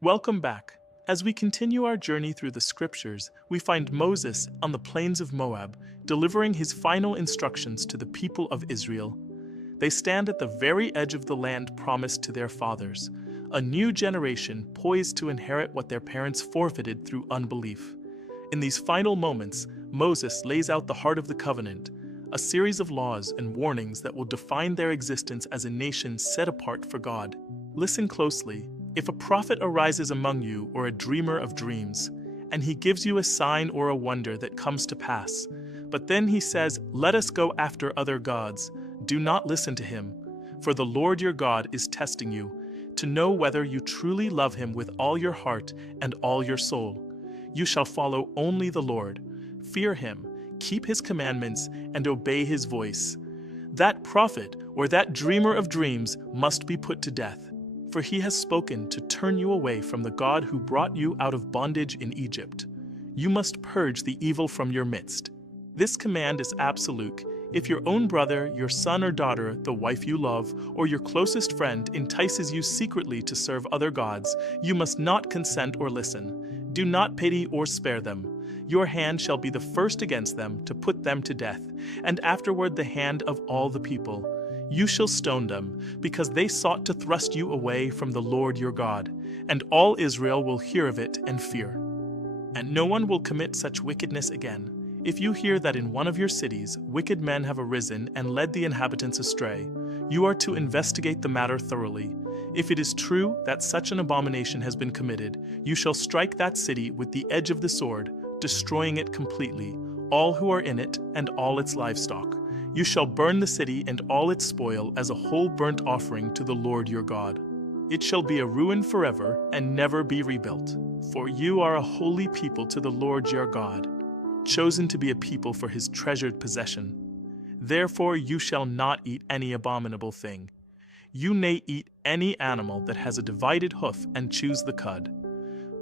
Welcome back. As we continue our journey through the scriptures, we find Moses on the plains of Moab, delivering his final instructions to the people of Israel. They stand at the very edge of the land promised to their fathers, a new generation poised to inherit what their parents forfeited through unbelief. In these final moments, Moses lays out the heart of the covenant, a series of laws and warnings that will define their existence as a nation set apart for God. Listen closely. If a prophet arises among you or a dreamer of dreams, and he gives you a sign or a wonder that comes to pass, but then he says, "Let us go after other gods," do not listen to him, for the Lord your God is testing you, to know whether you truly love him with all your heart and all your soul. You shall follow only the Lord. Fear him, keep his commandments, and obey his voice. That prophet or that dreamer of dreams must be put to death, for he has spoken to turn you away from the God who brought you out of bondage in Egypt. You must purge the evil from your midst. This command is absolute. If your own brother, your son or daughter, the wife you love, or your closest friend entices you secretly to serve other gods, you must not consent or listen. Do not pity or spare them. Your hand shall be the first against them to put them to death, and afterward the hand of all the people. You shall stone them, because they sought to thrust you away from the Lord your God, and all Israel will hear of it and fear. And no one will commit such wickedness again. If you hear that in one of your cities wicked men have arisen and led the inhabitants astray, you are to investigate the matter thoroughly. If it is true that such an abomination has been committed, you shall strike that city with the edge of the sword, destroying it completely, all who are in it and all its livestock. You shall burn the city and all its spoil as a whole burnt offering to the Lord your God. It shall be a ruin forever and never be rebuilt. For you are a holy people to the Lord your God, chosen to be a people for his treasured possession. Therefore you shall not eat any abominable thing. You may eat any animal that has a divided hoof and chews the cud.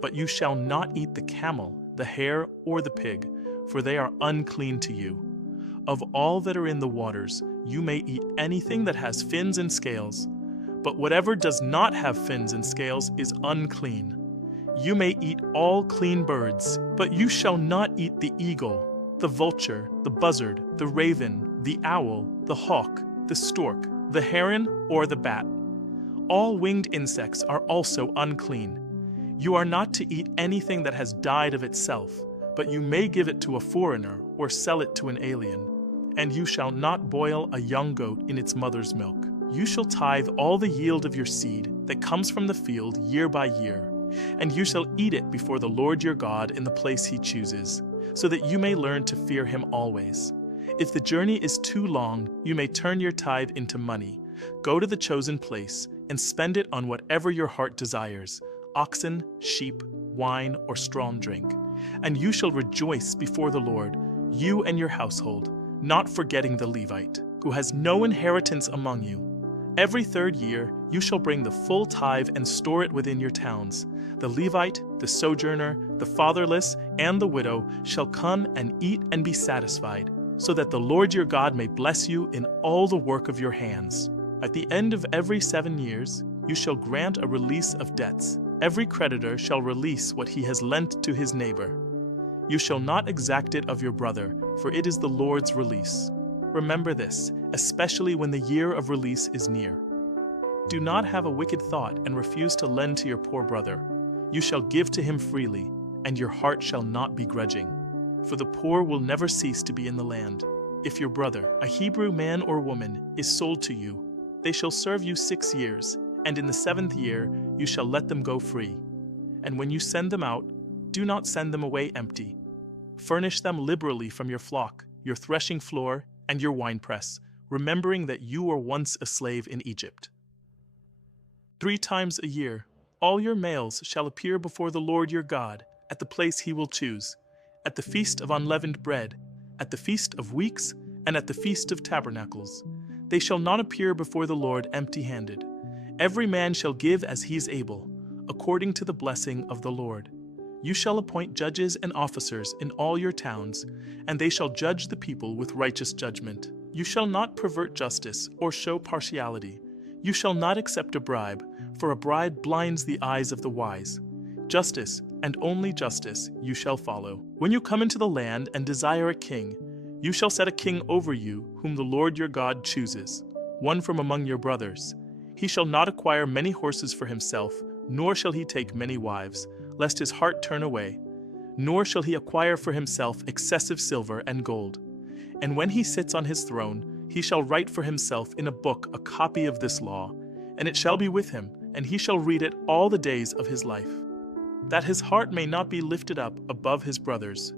But you shall not eat the camel, the hare, or the pig, for they are unclean to you. Of all that are in the waters, you may eat anything that has fins and scales, but whatever does not have fins and scales is unclean. You may eat all clean birds, but you shall not eat the eagle, the vulture, the buzzard, the raven, the owl, the hawk, the stork, the heron, or the bat. All winged insects are also unclean. You are not to eat anything that has died of itself, but you may give it to a foreigner or sell it to an alien. And you shall not boil a young goat in its mother's milk. You shall tithe all the yield of your seed that comes from the field year by year, and you shall eat it before the Lord your God in the place he chooses, so that you may learn to fear him always. If the journey is too long, you may turn your tithe into money. Go to the chosen place and spend it on whatever your heart desires, oxen, sheep, wine, or strong drink. And you shall rejoice before the Lord, you and your household, not forgetting the Levite, who has no inheritance among you. Every third year you shall bring the full tithe and store it within your towns. The Levite, the sojourner, the fatherless, and the widow shall come and eat and be satisfied, so that the Lord your God may bless you in all the work of your hands. At the end of every 7 years, you shall grant a release of debts. Every creditor shall release what he has lent to his neighbor. You shall not exact it of your brother, for it is the Lord's release. Remember this, especially when the year of release is near. Do not have a wicked thought and refuse to lend to your poor brother. You shall give to him freely, and your heart shall not be grudging. For the poor will never cease to be in the land. If your brother, a Hebrew man or woman, is sold to you, they shall serve you 6 years, and in the 7th year you shall let them go free. And when you send them out, do not send them away empty. Furnish them liberally from your flock, your threshing floor, and your winepress, remembering that you were once a slave in Egypt. 3 times a year, all your males shall appear before the Lord your God at the place he will choose, at the feast of unleavened bread, at the feast of weeks, and at the feast of tabernacles. They shall not appear before the Lord empty-handed. Every man shall give as he is able, according to the blessing of the Lord. You shall appoint judges and officers in all your towns, and they shall judge the people with righteous judgment. You shall not pervert justice or show partiality. You shall not accept a bribe, for a bribe blinds the eyes of the wise. Justice, and only justice, you shall follow. When you come into the land and desire a king, you shall set a king over you, whom the Lord your God chooses, one from among your brothers. He shall not acquire many horses for himself, nor shall he take many wives, lest his heart turn away. Nor shall he acquire for himself excessive silver and gold. And when he sits on his throne, he shall write for himself in a book a copy of this law, and it shall be with him, and he shall read it all the days of his life, that his heart may not be lifted up above his brothers.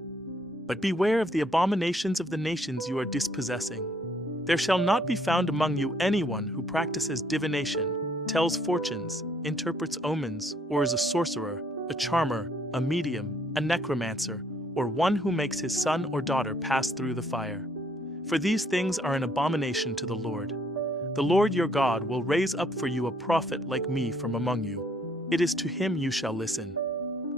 But beware of the abominations of the nations you are dispossessing. There shall not be found among you anyone who practices divination, tells fortunes, interprets omens, or is a sorcerer, a charmer, a medium, a necromancer, or one who makes his son or daughter pass through the fire. For these things are an abomination to the Lord. The Lord your God will raise up for you a prophet like me from among you. It is to him you shall listen.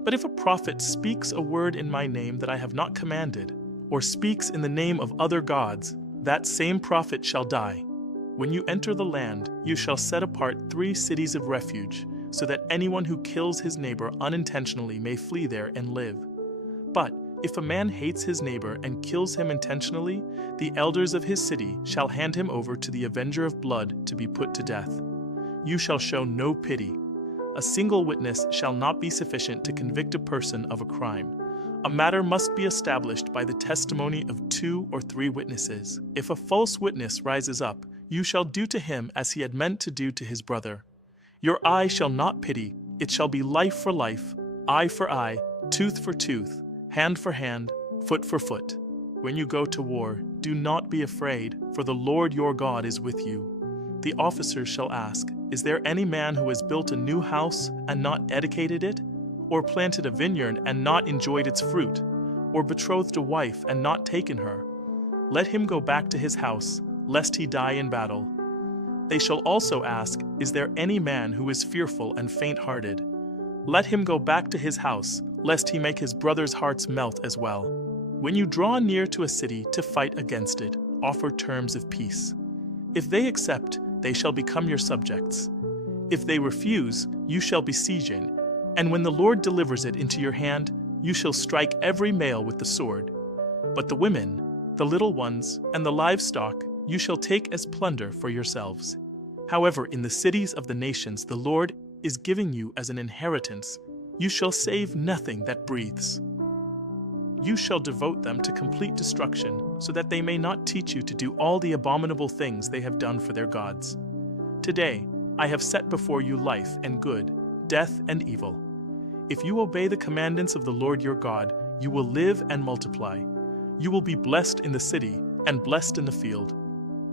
But if a prophet speaks a word in my name that I have not commanded, or speaks in the name of other gods, that same prophet shall die. When you enter the land, you shall set apart 3 cities of refuge, so that anyone who kills his neighbor unintentionally may flee there and live. But if a man hates his neighbor and kills him intentionally, the elders of his city shall hand him over to the avenger of blood to be put to death. You shall show no pity. A single witness shall not be sufficient to convict a person of a crime. A matter must be established by the testimony of 2 or 3 witnesses. If a false witness rises up, you shall do to him as he had meant to do to his brother. Your eye shall not pity, it shall be life for life, eye for eye, tooth for tooth, hand for hand, foot for foot. When you go to war, do not be afraid, for the Lord your God is with you. The officers shall ask, is there any man who has built a new house and not dedicated it? Or planted a vineyard and not enjoyed its fruit? Or betrothed a wife and not taken her? Let him go back to his house, lest he die in battle. They shall also ask, is there any man who is fearful and faint-hearted? Let him go back to his house, lest he make his brothers' hearts melt as well. When you draw near to a city to fight against it, offer terms of peace. If they accept, they shall become your subjects. If they refuse, you shall besiege it, and when the Lord delivers it into your hand, you shall strike every male with the sword. But the women, the little ones, and the livestock you shall take as plunder for yourselves. However, in the cities of the nations the Lord is giving you as an inheritance, you shall save nothing that breathes. You shall devote them to complete destruction, so that they may not teach you to do all the abominable things they have done for their gods. Today, I have set before you life and good, death and evil. If you obey the commandments of the Lord your God, you will live and multiply. You will be blessed in the city and blessed in the field.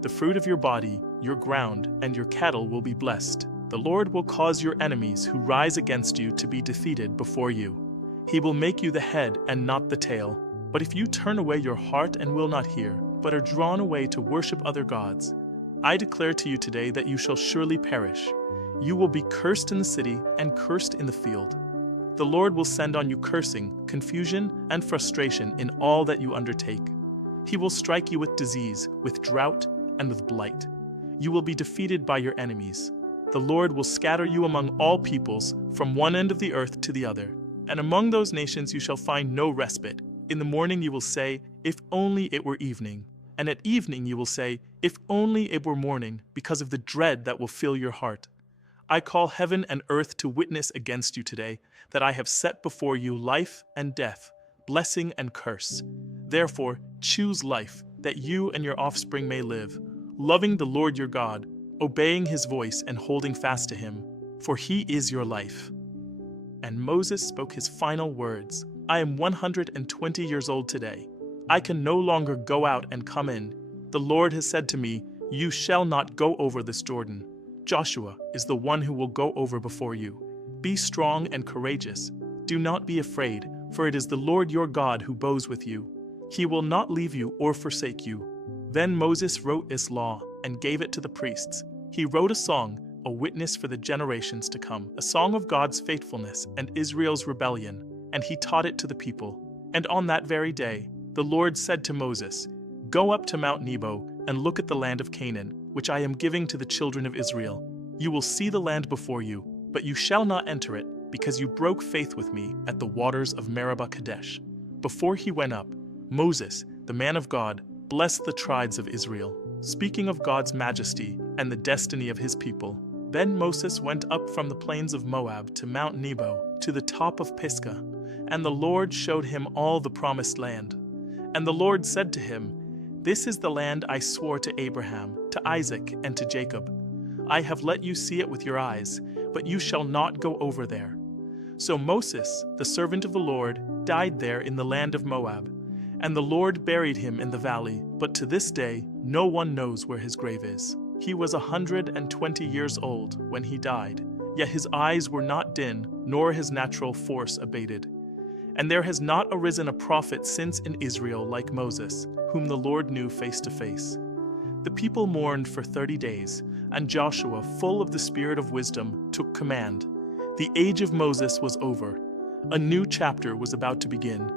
The fruit of your body, your ground, and your cattle will be blessed. The Lord will cause your enemies who rise against you to be defeated before you. He will make you the head and not the tail. But if you turn away your heart and will not hear, but are drawn away to worship other gods, I declare to you today that you shall surely perish. You will be cursed in the city and cursed in the field. The Lord will send on you cursing, confusion, and frustration in all that you undertake. He will strike you with disease, with drought, and with blight. You will be defeated by your enemies. The Lord will scatter you among all peoples, from one end of the earth to the other. And among those nations you shall find no respite. In the morning you will say, if only it were evening. And at evening you will say, if only it were morning, because of the dread that will fill your heart. I call heaven and earth to witness against you today, that I have set before you life and death, blessing and curse. Therefore, choose life, that you and your offspring may live, loving the Lord your God, obeying his voice and holding fast to him, for he is your life. And Moses spoke his final words, I am 120 years old today. I can no longer go out and come in. The Lord has said to me, you shall not go over this Jordan. Joshua is the one who will go over before you. Be strong and courageous. Do not be afraid, for it is the Lord your God who goes with you. He will not leave you or forsake you. Then Moses wrote this law and gave it to the priests. He wrote a song, a witness for the generations to come, a song of God's faithfulness and Israel's rebellion, and he taught it to the people. And on that very day, the Lord said to Moses, go up to Mount Nebo and look at the land of Canaan, which I am giving to the children of Israel. You will see the land before you, but you shall not enter it, because you broke faith with me at the waters of Meribah Kadesh." Before he went up, Moses, the man of God, blessed the tribes of Israel, speaking of God's majesty and the destiny of his people. Then Moses went up from the plains of Moab to Mount Nebo, to the top of Pisgah, and the Lord showed him all the promised land. And the Lord said to him, "This is the land I swore to Abraham, to Isaac, and to Jacob. I have let you see it with your eyes, but you shall not go over there." So Moses, the servant of the Lord, died there in the land of Moab, and the Lord buried him in the valley, but to this day no one knows where his grave is. He was 120 years old when he died, yet his eyes were not dim, nor his natural force abated. And there has not arisen a prophet since in Israel like Moses, whom the Lord knew face to face. The people mourned for 30 days, and Joshua, full of the spirit of wisdom, took command. The age of Moses was over. A new chapter was about to begin.